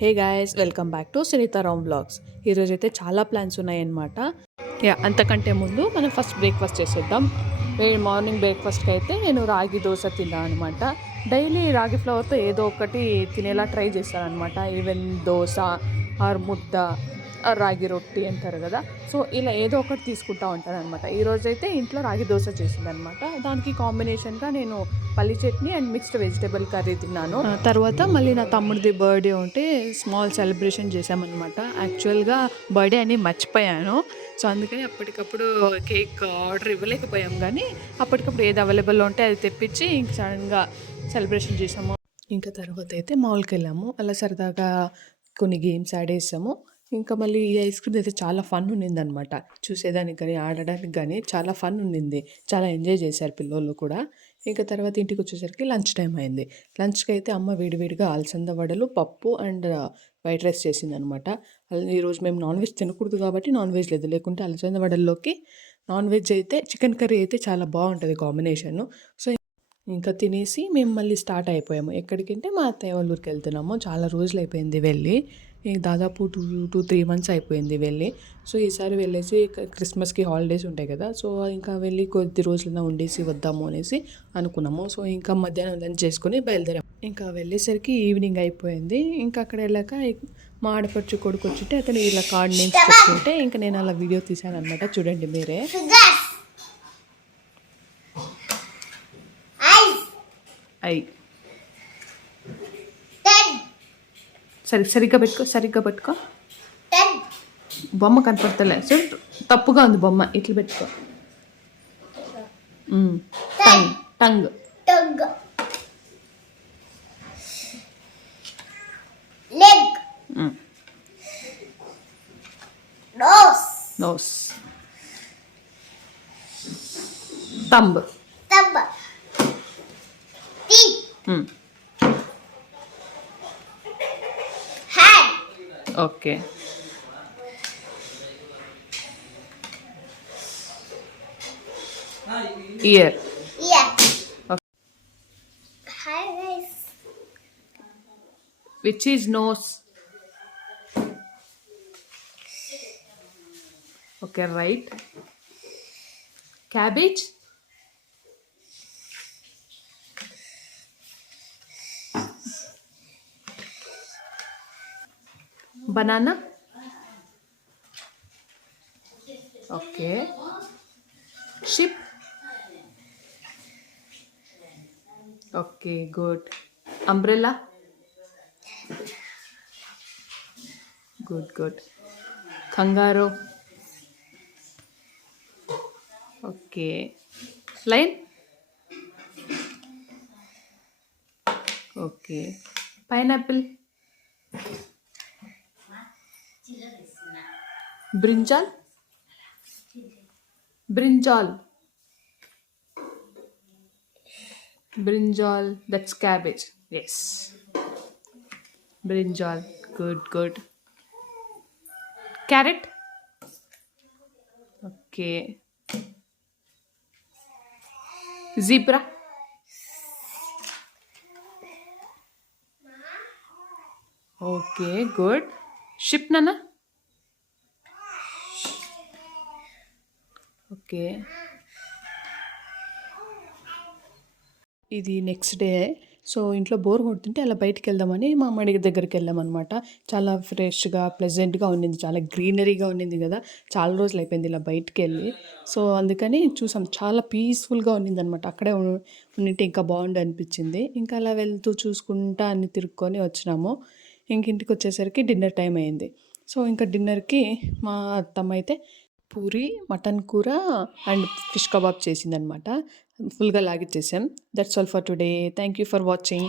Hey guys, welcome back to Sunitaram blogs. ఈరోజు అయితే చాలా ప్లాన్స్ ఉన్నాయన్నమాట. అంతకంటే ముందు మనం ఫస్ట్ బ్రేక్ఫాస్ట్ చేసేద్దాం. మార్నింగ్ బ్రేక్ఫాస్ట్కి అయితే నేను రాగి దోశ తిన్నాను అనమాట. డైలీ రాగి ఫ్లవర్తో ఏదో ఒకటి తినేలా ట్రై చేస్తాను అనమాట. ఈవెన్ దోశ ఆర్ ముద్ద రాగి రొట్టి అంటారు కదా, సో ఇలా ఏదో ఒకటి తీసుకుంటూ ఉంటాను అనమాట. ఈరోజైతే ఇంట్లో రాగి దోశ చేసిందనమాట. దానికి కాంబినేషన్గా నేను పల్లి chutney and mixed vegetable curry తిన్నాను. తర్వాత మళ్ళీ నా తమ్ముడిది బర్త్డే ఉంటే స్మాల్ సెలబ్రేషన్ చేసామన్నమాట. యాక్చువల్గా బర్త్డే అని మర్చిపోయాను, సో అందుకని అప్పటికప్పుడు కేక్ ఆర్డర్ ఇవ్వలేకపోయాం, కానీ అప్పటికప్పుడు ఏది అవైలబుల్ ఉంటే అది తెప్పించి ఇంక సడన్గా సెలబ్రేషన్ చేసాము. ఇంకా తర్వాత అయితే మాల్కి వెళ్ళాము. అలా సరదాగా కొన్ని గేమ్స్ ఆడేసాము. ఇంకా మళ్ళీ ఈ ఐస్ క్రీమ్ అయితే చాలా ఫన్ ఉన్నిందనమాట. చూసేదానికి కానీ ఆడడానికి కానీ చాలా ఫన్ ఉన్నింది. చాలా ఎంజాయ్ చేశారు పిల్లలు కూడా. ఇంకా తర్వాత ఇంటికి వచ్చేసరికి లంచ్ టైం అయింది. లంచ్కి అయితే అమ్మ వేడివేడిగా అలసంద వడలు, పప్పు అండ్ వైట్ రైస్ చేసిందనమాట. ఈరోజు మేము నాన్ వెజ్ తినకూడదు కాబట్టి నాన్ వెజ్ లేదు, లేకుంటే అలసంద వడల్లోకి నాన్ వెజ్ అయితే చికెన్ కర్రీ అయితే చాలా బాగుంటుంది కాంబినేషను. సో ఇంకా తినేసి మేము మళ్ళీ స్టార్ట్ అయిపోయాము. ఎక్కడికంటే మా అత్తయ్య వాళ్ళ ఊరికి వెళ్తున్నాము. చాలా రోజులు అయిపోయింది వెళ్ళి, దాదాపు 2-3 మంత్స్ అయిపోయింది వెళ్ళి. సో ఈసారి వెళ్ళేసి క్రిస్మస్కి హాలిడేస్ ఉంటాయి కదా, సో ఇంకా వెళ్ళి కొద్ది రోజులైనా ఉండేసి వద్దాము అనేసి అనుకున్నాము. సో ఇంకా మధ్యాహ్నం లంచ్ చేసుకొని బయలుదేరాము. ఇంకా వెళ్ళేసరికి ఈవినింగ్ అయిపోయింది. ఇంకా అక్కడ వెళ్ళాక మా ఆడపడుచు కొడుకు వచ్చింటే అతను ఇలా కార్డ్ నేమ్స్ చెప్తుంటే ఇంకా నేను అలా వీడియో తీశాను అనమాట. చూడండి మీరే. సరిగ్గా పెట్టుకో. బొమ్మ కనపడతలే, సో తప్పుగా ఉంది బొమ్మ. ఇట్లా పెట్టుకో. Tongue leg, nose, thumb, okay. Ear. Which is nose? Okay, right. Cabbage. Banana. Okay. Ship. Okay, good. Umbrella. Good. Kangaroo. Okay. Lion. Okay. Pineapple. Brinjal, that's cabbage. Yes. Brinjal. Good. Carrot. Okay. Zebra. Okay, good. Ship, Nana. Okay. ఇది next day. So ఇంట్లో bore కొడుతుంటే అలా బయటికి వెళ్దామని మా అమ్మడి దగ్గరికి వెళ్ళామన్నమాట. చాలా ఫ్రెష్గా ప్లెజెంట్గా ఉండింది, చాలా గ్రీనరీగా ఉండింది కదా. చాలా రోజులు అయిపోయింది ఇలా బయటికి వెళ్ళి, సో అందుకని చూసాం. చాలా పీస్ఫుల్గా ఉండింది అనమాట. అక్కడే ఉండింటే ఇంకా బాగుండు అనిపించింది. ఇంకా అలా వెళ్తూ చూసుకుంటా అన్ని తిరుక్కొని వచ్చినాము. ఇంటికి వచ్చేసరికి డిన్నర్ టైం అయింది. సో ఇంకా డిన్నర్కి మా అత్తమ్మ అయితే పూరి, మటన్ కూర అండ్ ఫిష్ కబాబ్ చేసిందనమాట. ఫుల్గా లాగిచ్చేసాం. That's all for today. Thank you for watching.